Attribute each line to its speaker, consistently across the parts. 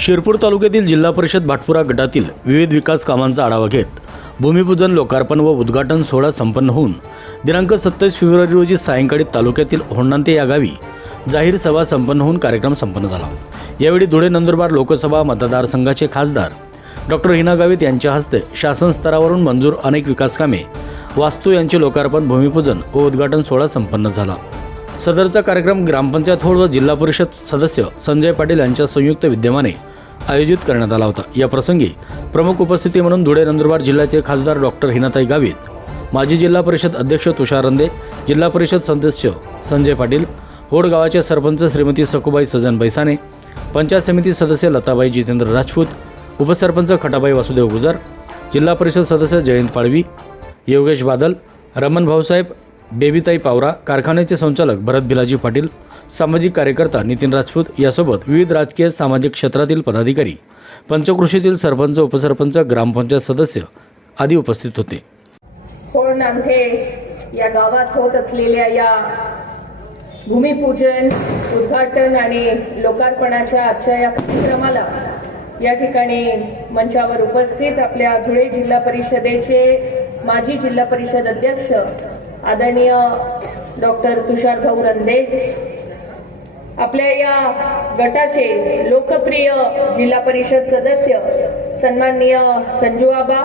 Speaker 1: शिरपूर तालुक्यातील जिल्हा परिषद भाटपुरा गटातील विविध विकास कामांचा आढावा घेत भूमिपूजन लोकार्पण व उद्घाटन सोहळा संपन्न होऊन दिनांक सत्तावीस फेब्रुवारी रोजी सायंकाळी तालुक्यातील होंडांते या गावी जाहीर सभा संपन्न होऊन कार्यक्रम संपन्न झाला. यावेळी धुळे नंदुरबार लोकसभा मतदारसंघाचे खासदार डॉक्टर हिना गावित यांच्या हस्ते शासन स्तरावरून मंजूर अनेक विकासकामे वास्तू यांचे लोकार्पण भूमिपूजन व उद्घाटन सोहळा संपन्न झाला. सदरचा कार्यक्रम ग्रामपंचायत होळ व जिल्हा परिषद सदस्य संजय पाटील यांच्या संयुक्त विद्यमाने आयोजित करण्यात आला होता. या प्रसंगी प्रमुख उपस्थिती म्हणून धुळे नंदुरबार जिल्ह्याचे खासदार डॉक्टर हिनाताई गावित माजी जिल्हा परिषद अध्यक्ष तुषार रंदे जिल्हा परिषद सदस्य संजय पाटील होड गावाचे सरपंच श्रीमती सकुबाई सजन बैसाने पंचायत समिती सदस्य लताबाई जितेंद्र राजपूत उपसरपंच खटाबाई वासुदेव गुजर जिल्हा परिषद सदस्य जयंत पाळवी योगेश बादल रमण भाऊसाहेब बेबीताई पावरा कारखान्याचे संचालक भरत भिलाजी पाटील सामाजिक कार्यकर्ता नितीन राजपूत यासोबत विविध राजकीय सामाजिक क्षेत्रातील पदाधिकारी पंचकृषीतील सरपंच उपसरपंच ग्रामपंचायत सदस्य आदी उपस्थित होते.
Speaker 2: नांदे या गावात होत असलेल्या या भूमिपूजन उद्घाटन आणि लोकार्पणाच्या आजच्या या कार्यक्रमाला या ठिकाणी मंचावर उपस्थित आपल्या धुळे जिल्हा परिषदेचे माजी जिल्हा परिषद अध्यक्ष आदरणीय डॉक्टर तुषार भाऊ रंदे आपल्या या गटाचे लोकप्रिय जिल्हा परिषद सदस्य सन्माननीय संजू आबा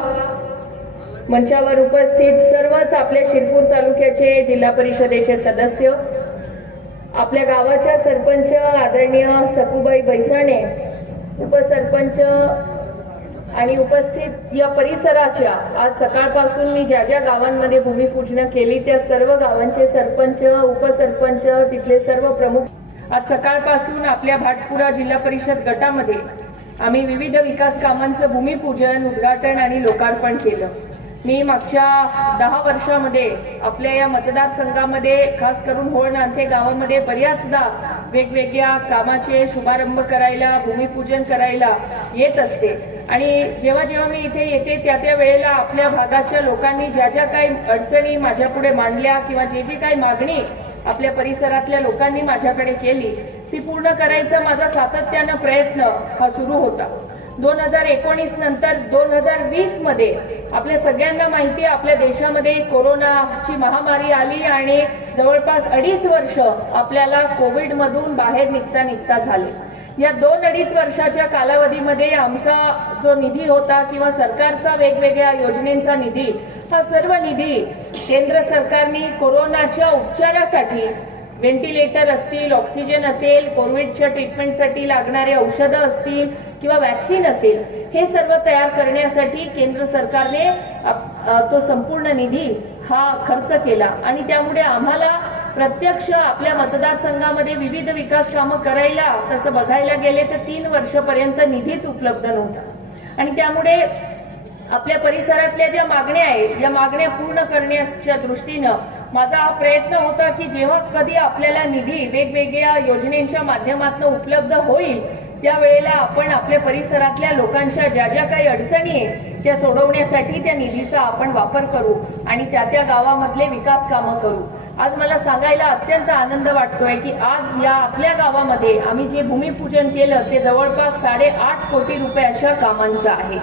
Speaker 2: मंचावर उपस्थित सर्वच आपल्या शिरपूर तालुक्याचे जिल्हा परिषदेचे सदस्य आपल्या गावाच्या सरपंच आदरणीय सकुबाई बैसाणे उपसरपंच आणि उपस्थित या परिसराच्या आज सकाळपासून मी ज्या ज्या गावांमध्ये भूमिपूजन केली त्या सर्व गावांचे सरपंच उपसरपंच तिथले सर्व प्रमुख. आज सकाळपासून आपल्या भाटपुरा जिल्हा परिषद गटामध्ये आम्ही विविध विकास कामांचं भूमिपूजन उद्घाटन आणि लोकार्पण केलं. मी मागच्या दहा वर्षामध्ये आपल्या या मतदारसंघामध्ये खास करून होळ नांथे गावामध्ये बऱ्याचदा वेगवेगळ्या कामाचे शुभारंभ करायला भूमिपूजन करायला येत असते. आणि जेव्हा जेव्हा मी इथे येते त्या त्या वेळेला आपल्या भागाच्या लोकांनी ज्या ज्या काही अडचणी माझ्यापुढे मांडल्या किंवा जे जी काही मागणी आपल्या परिसरातल्या लोकांनी माझ्याकडे केली ती पूर्ण करायचा माझा सातत्यानं प्रयत्न हा सुरू होता. दोन हजार एकोणीस नंतर दोन हजार वीसमध्ये आपल्या सगळ्यांना माहिती आहे आपल्या देशामध्ये कोरोनाची महामारी आली आणि जवळपास अडीच वर्ष आपल्याला कोविड मधून बाहेर निघता निघता झाले. या दोन अडीच वर्षाच्या कालावधीमध्ये आमचा जो निधी होता किंवा सरकारचा वेगवेगळ्या योजनेचा निधी हा सर्व निधी केंद्र सरकारने कोरोनाच्या उपचारासाठी व्हेंटिलेटर असतील ऑक्सिजन असेल कोविडच्या ट्रीटमेंटसाठी लागणारे औषधं असतील किंवा वॅक्सिन असेल हे सर्व तयार करण्यासाठी केंद्र सरकारने तो संपूर्ण निधी हा खर्च केला. आणि त्यामुळे आम्हाला प्रत्यक्ष आपल्या मतदारसंघामध्ये विविध विकास कामं करायला तसं बघायला गेले तर तीन वर्षपर्यंत निधीच उपलब्ध नव्हता. आणि त्यामुळे आपल्या परिसरातल्या ज्या मागण्या आहेत या मागण्या पूर्ण करण्याच्या दृष्टीनं माझा हा प्रयत्न होता की जेव्हा कधी आपल्याला निधी वेगवेगळ्या योजनेच्या माध्यमातून उपलब्ध होईल त्यावेळेला आपण आपल्या परिसरातल्या लोकांच्या ज्या ज्या काही अडचणी आहेत त्या सोडवण्यासाठी त्या निधीचा आपण वापर करू आणि त्या त्या गावामधले विकास कामं करू. आज मला सांगायला अत्यंत आनंद वाटतोय की आज या आपल्या गावामध्ये आम्ही जे भूमिपूजन केलं ते जवळपास साडेआठ कोटी रुपयाच्या कामांचं आहे.